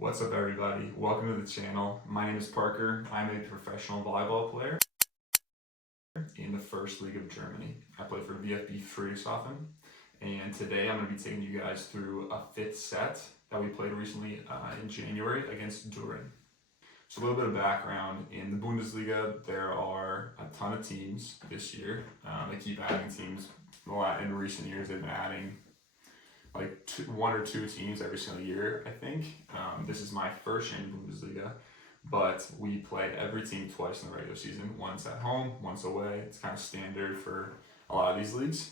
What's up, everybody? Welcome to the channel. My name is Parker. I'm a professional volleyball player in the first league of Germany. I play for VfB Friedrichshafen, and today I'm going to be taking you guys through a fifth set that we played recently in January against Düren. So a little bit of background. In the Bundesliga, there are a ton of teams this year. They keep adding teams. In recent years, they've been adding like one or two teams every single year, I think. This is my first year in Bundesliga, but we play every team twice in the regular season, once at home, once away. It's kind of standard for a lot of these leagues.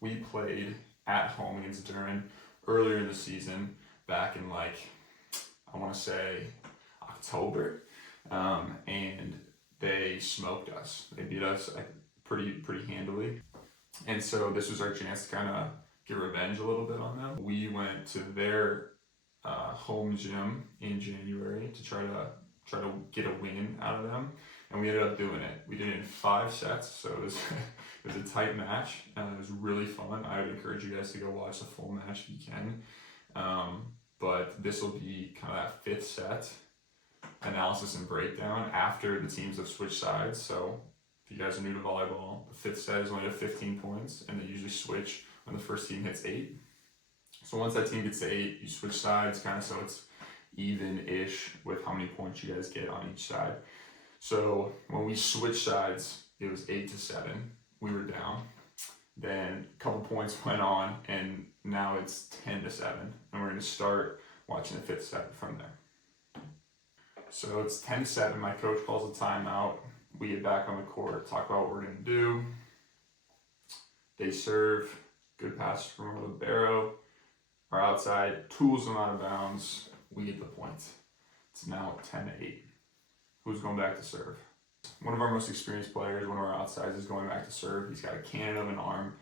We played at home against Düren earlier in the season, back in I want to say October, and they smoked us. They beat us pretty handily, and so this was our chance to kind of get revenge a little bit on them. We went to their home gym in January to try to get a win out of them, and we ended up doing it. We did it in 5 sets, so it was it was a tight match. It was really fun. I would encourage you guys to go watch the full match if you can. But this will be kind of that 5th set analysis and breakdown after the teams have switched sides. So if you guys are new to volleyball, the 5th set is only at 15 points, and they usually switch when the first team hits 8. So once that team gets to 8, you switch sides, kind of so it's even-ish with how many points you guys get on each side. So when we switched sides, it was 8-7. We were down. Then a couple points went on, and now it's 10-7. And we're going to start watching the 5th set from there. So it's 10-7. My coach calls a timeout. We get back on the court, talk about what we're going to do. They serve. Good pass from our libero. Our outside tools them out of bounds. We get the point. It's now 10-8. Who's going back to serve? One of our most experienced players, one of our outsides, is going back to serve. He's got a cannon of an arm.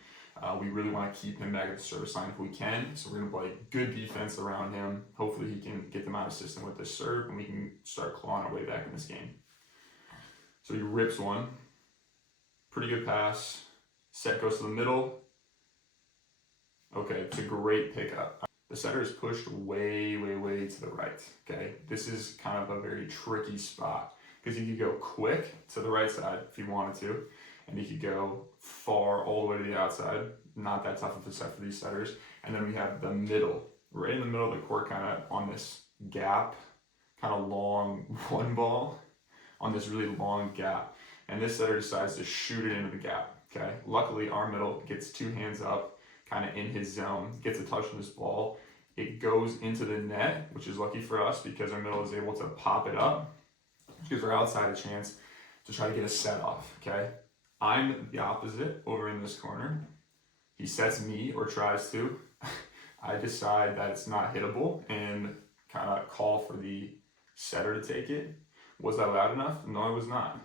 We really want to keep him back at the service line if we can. So we're going to play good defense around him. Hopefully he can get them out of system with this serve, and we can start clawing our way back in this game. So he rips one. Pretty good pass. Set goes to the middle. Okay, it's a great pickup. The setter is pushed way to the right, okay? This is kind of a very tricky spot because he could go quick to the right side if he wanted to, and he could go far all the way to the outside. Not that tough of a set for these setters. And then we have the middle, right in the middle of the court, kind of on this gap, kind of long one ball on this really long gap. And this setter decides to shoot it into the gap, okay? Luckily, our middle gets 2 hands up, kind of in his zone, gets a touch on this ball. It goes into the net, which is lucky for us because our middle is able to pop it up, which gives our outside a chance to try to get a set off, okay? I'm the opposite over in this corner. He sets me or tries to. I decide that it's not hittable and kind of call for the setter to take it. Was that loud enough? No, it was not.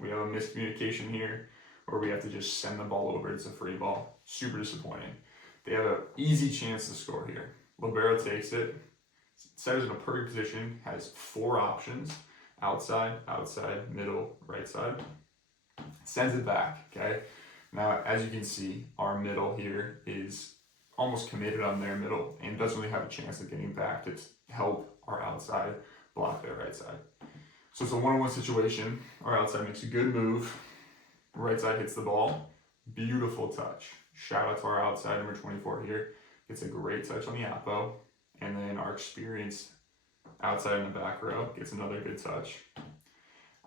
We have a miscommunication here where we have to just send the ball over. It's a free ball. Super disappointing. They have an easy chance to score here. Libero takes it. Setter's in a perfect position. Has 4 options. Outside, outside, middle, right side. Sends it back, okay? Now, as you can see, our middle here is almost committed on their middle and doesn't really have a chance of getting back to help our outside block their right side. So it's a 1-on-1 situation. Our outside makes a good move. Right side hits the ball. Beautiful touch. Shout out to our outside, number 24 here. Gets a great touch on the apo. And then our experienced outside in the back row gets another good touch.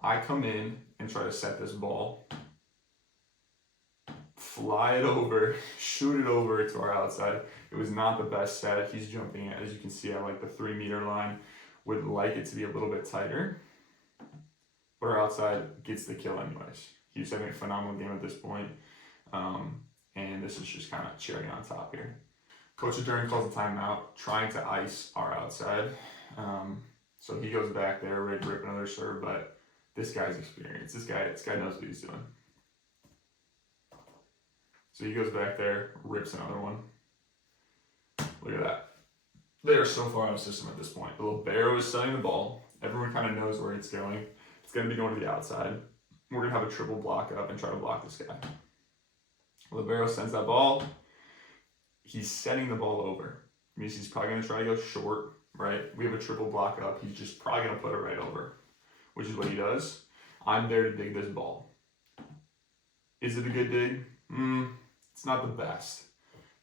I come in and try to set this ball. Fly it over, shoot it over to our outside. It was not the best set. He's jumping, as you can see, at like the 3-meter line. Would like it to be a little bit tighter. But our outside gets the kill anyways. He's having a phenomenal game at this point. And this is just kind of cherry on top here. Coach Düren calls a timeout, trying to ice our outside. So he goes back there, ready to rip another serve, but this guy's experienced. This guy knows what he's doing. So he goes back there, rips another one. Look at that. They are so far out of system at this point. The libero is setting the ball. Everyone kind of knows where it's going. It's going to be going to the outside. We're going to have a triple block up and try to block this guy. Libero sends that ball. He's setting the ball over. It means he's probably going to try to go short. right? We have a triple block up. He's just probably going to put it right over, which is what he does. I'm there to dig this ball. Is it a good dig? It's not the best.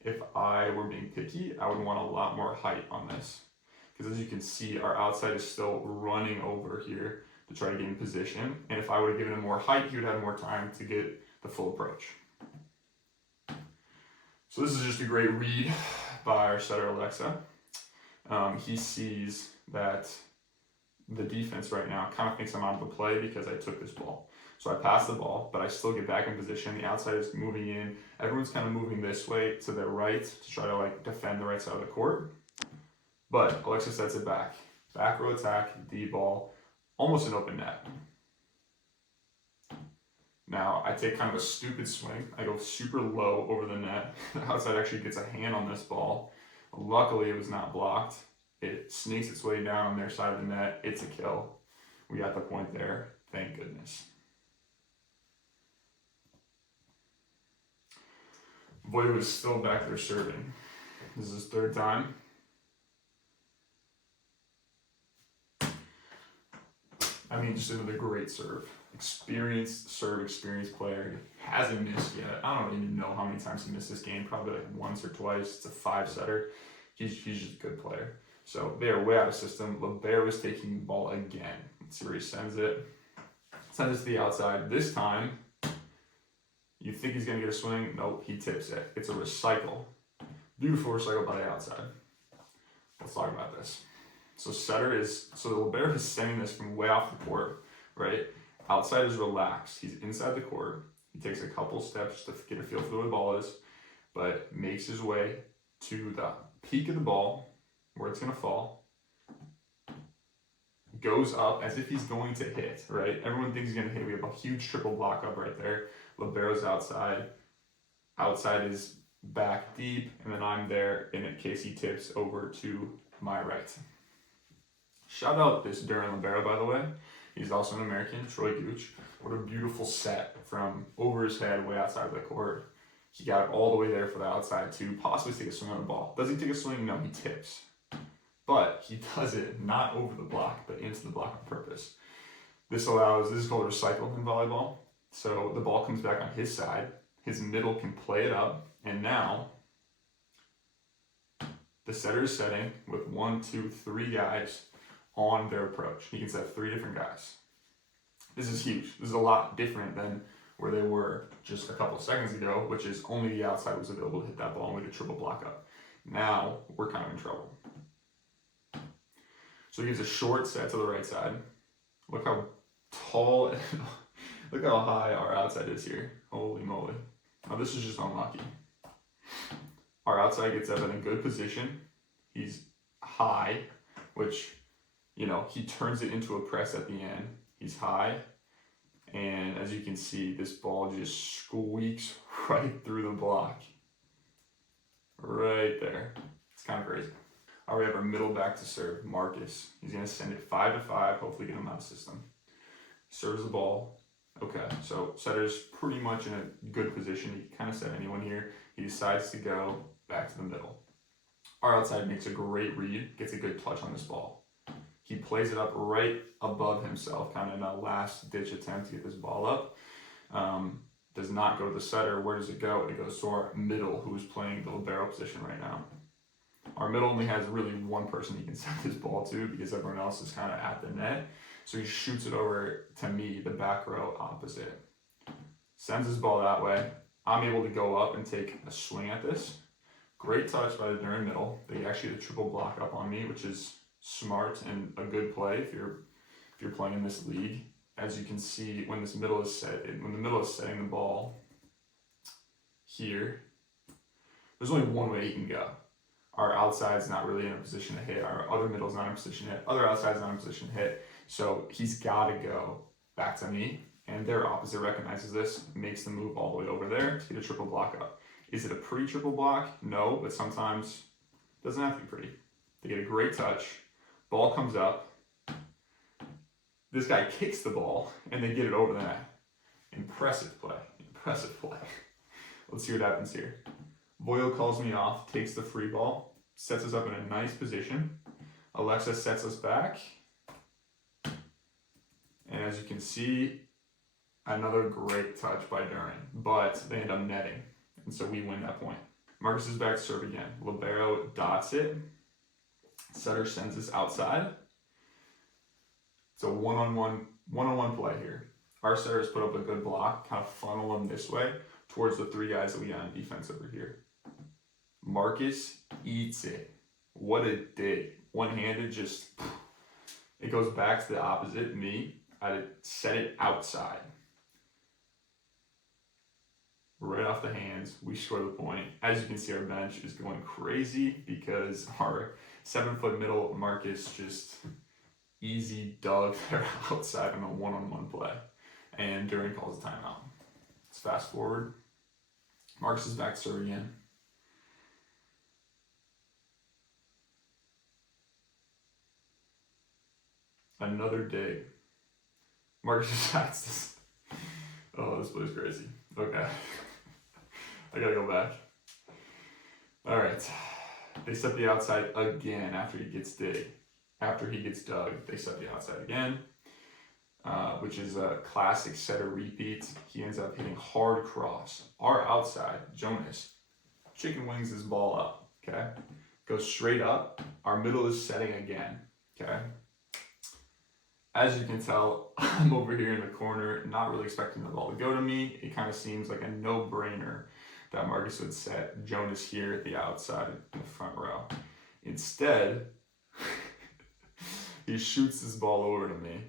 If I were being picky, I would want a lot more height on this. Because as you can see, our outside is still running over here to try to get in position. And if I would have given him more height, he would have more time to get the full approach. So this is just a great read by our setter, Alexa. He sees that the defense right now kind of thinks I'm out of the play because I took this ball. So I pass the ball, but I still get back in position. The outside is moving in. Everyone's kind of moving this way to their right to try to like defend the right side of the court. But Alexa sets it back. Back row attack, D ball, almost an open net. Now I take kind of a stupid swing. I go super low over the net. The outside actually gets a hand on this ball. Luckily it was not blocked. It sneaks its way down on their side of the net. It's a kill. We got the point there. Thank goodness. Voivo is still back there serving. This is his third time. I mean, just another great serve. Experienced serve, experienced player. Hasn't missed yet. I don't even know how many times he missed this game. Probably like once or twice. It's a 5-setter. He's just a good player. So they are way out of system. Libero is taking the ball again. Let's see where he sends it. Sends it to the outside. This time, you think he's going to get a swing? Nope, he tips it. It's a recycle. Beautiful recycle by the outside. Let's talk about this. So the libero is sending this from way off the court, right? Outside is relaxed. He's inside the court. He takes a couple steps to get a feel for where the ball is, but makes his way to the peak of the ball, where it's going to fall, goes up as if he's going to hit, right? Everyone thinks he's going to hit. We have a huge triple block up right there. Libero's outside. Outside is back deep, and then I'm there in case he tips over to my right. Shout out this Duran libero, by the way. He's also an American, Troy Gooch. What a beautiful set from over his head, way outside of the court. He got it all the way there for the outside to possibly take a swing on the ball. Does he take a swing? No, he tips. But he does it not over the block, but into the block on purpose. This is called recycle in volleyball. So the ball comes back on his side. His middle can play it up. And now the setter is setting with 1, 2, 3 guys on their approach. He can set 3 different guys. This is huge. This is a lot different than where they were just a couple seconds ago, which is only the outside was available to hit that ball and we could triple block up. Now we're kind of in trouble. So he gives a short set to the right side. Look how tall, look how high our outside is here. Holy moly. Now this is just unlucky. Our outside gets up in a good position. He's high, which, you know, he turns it into a press at the end. He's high. And as you can see, this ball just squeaks right through the block. Right there. It's kind of crazy. All right, we have our middle back to serve, Marcus. He's going to send it 5-5, hopefully get him out of system. Serves the ball. Okay, so setter's pretty much in a good position. He can kind of set anyone here. He decides to go back to the middle. Our outside makes a great read, gets a good touch on this ball. He plays it up right above himself, kind of in a last-ditch attempt to get this ball up. Does not go to the setter. Where does it go? It goes to our middle, who's playing the libero position right now. Our middle only has really one person he can send this ball to because everyone else is kind of at the net. So he shoots it over to me, the back row opposite. Sends his ball that way. I'm able to go up and take a swing at this. Great touch by the Duran middle. They actually had a triple block up on me, which is smart and a good play if you're playing in this league. As you can see, when the middle is setting the ball here, there's only one way he can go. Our outside's not really in a position to hit. Our other middle's not in a position to hit. Other outside's not in a position to hit. So he's got to go back to me. And their opposite recognizes this, makes the move all the way over there to get a triple block up. Is it a pretty triple block? No, but sometimes it doesn't have to be pretty. They get a great touch. Ball comes up. This guy kicks the ball, and they get it over the net. Impressive play. Impressive play. Let's see what happens here. Voyo calls me off, takes the free ball, sets us up in a nice position. Alexa sets us back. And as you can see, another great touch by Duran, but they end up netting. And so we win that point. Marcus is back to serve again. Libero dots it. Setter sends us outside. It's a one-on-one play here. Our setter has put up a good block, kind of funnel them this way towards the three guys that we got on defense over here. Marcus eats it. What a dig. One-handed, just, it goes back to the opposite, me. I set it outside. Right off the hands, we score the point. As you can see, our bench is going crazy because our 7-foot middle Marcus just easy dug there outside on a one-on-one play. And Duran calls a timeout. Let's fast forward. Marcus is back to serve again. Another dig. Marcus is back to this. Oh, this play's crazy. Okay. I gotta go back. All right. They set the outside again after he gets dig. After he gets dug, they set the outside again, which is a classic setter repeat. He ends up hitting hard cross. Our outside, Jonas, chicken wings his ball up, okay? Goes straight up. Our middle is setting again, okay? As you can tell, I'm over here in the corner, not really expecting the ball to go to me. It kind of seems like a no-brainer that Marcus would set Jonas here at the outside in the front row. Instead, he shoots this ball over to me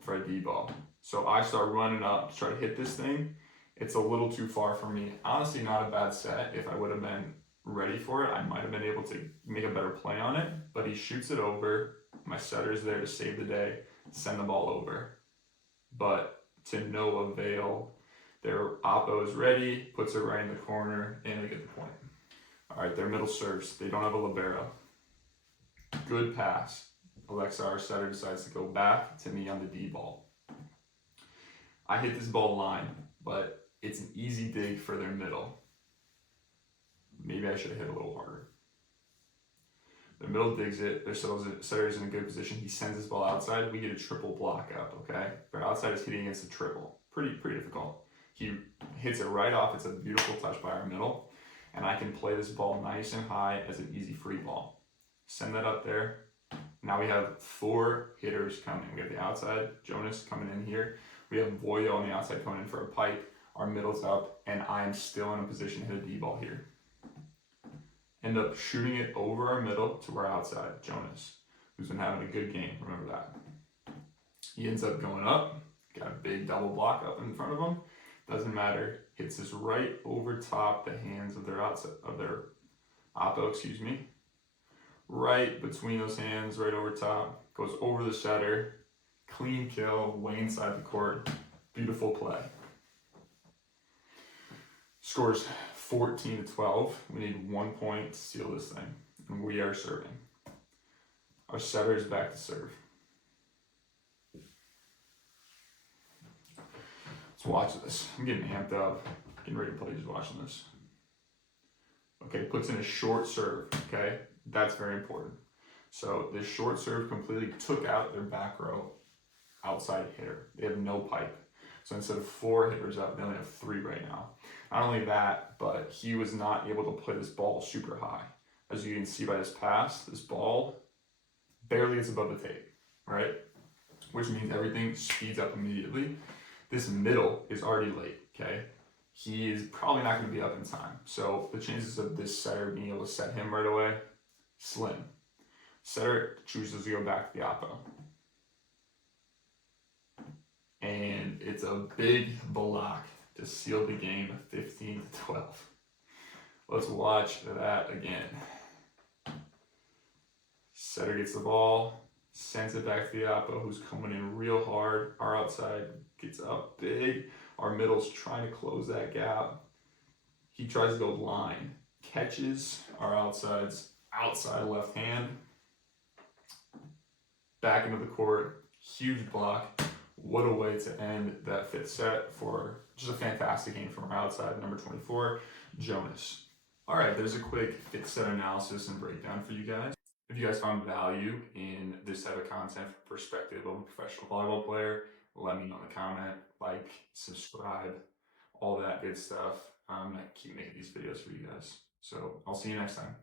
for a D-ball. So I start running up to try to hit this thing. It's a little too far for me. Honestly, not a bad set. If I would have been ready for it, I might have been able to make a better play on it. But he shoots it over. My setter's there to save the day, send the ball over. But to no avail. Their oppo is ready, puts it right in the corner, and they get the point. All right, their middle serves. They don't have a libero. Good pass. Alexa, our setter, decides to go back to me on the D ball. I hit this ball line, but it's an easy dig for their middle. Maybe I should have hit a little harder. The middle digs it. Their setter is in a good position. He sends his ball outside. We get a triple block up, okay? Their outside is hitting against a triple. Pretty difficult. He hits it right off. It's a beautiful touch by our middle. And I can play this ball nice and high as an easy free ball. Send that up there. Now we have 4 hitters coming. We have the outside, Jonas coming in here. We have Voyo on the outside coming in for a pipe. Our middle's up, and I'm still in a position to hit a D-ball here. End up shooting it over our middle to our outside, Jonas, who's been having a good game. Remember that. He ends up going up. Got a big double block up in front of him. Doesn't matter. Hits this right over top the hands of their oppo, right between those hands, right over top. Goes over the setter. Clean kill, way inside the court. Beautiful play. Scores 14-12. We need 1 point to seal this thing, and we are serving. Our setter is back to serve. Let's watch this. I'm getting amped up, getting ready to play just watching this. Okay, puts in a short serve, okay? That's very important. So this short serve completely took out their back row outside hitter. They have no pipe. So instead of 4 hitters up, they only have 3 right now. Not only that, but he was not able to play this ball super high. As you can see by this pass, this ball barely gets above the tape, right? Which means everything speeds up immediately. This middle is already late, okay? He is probably not going to be up in time. So the chances of this setter being able to set him right away, slim. Setter chooses to go back to the oppo. And it's a big block to seal the game 15-12. Let's watch that again. Setter gets the ball, sends it back to the oppo, who's coming in real hard. Our outside gets up big. Our middle's trying to close that gap. He tries to go line, catches our outside's outside left hand. Back into the court, huge block. What a way to end that 5th set for just a fantastic game from our outside, number 24, Jonas. All right, there's a quick 5th set analysis and breakdown for you guys. If you guys found value in this type of content from the perspective of a professional volleyball player, let me know in the comment, like, subscribe, all that good stuff. I'm gonna keep making these videos for you guys. So I'll see you next time.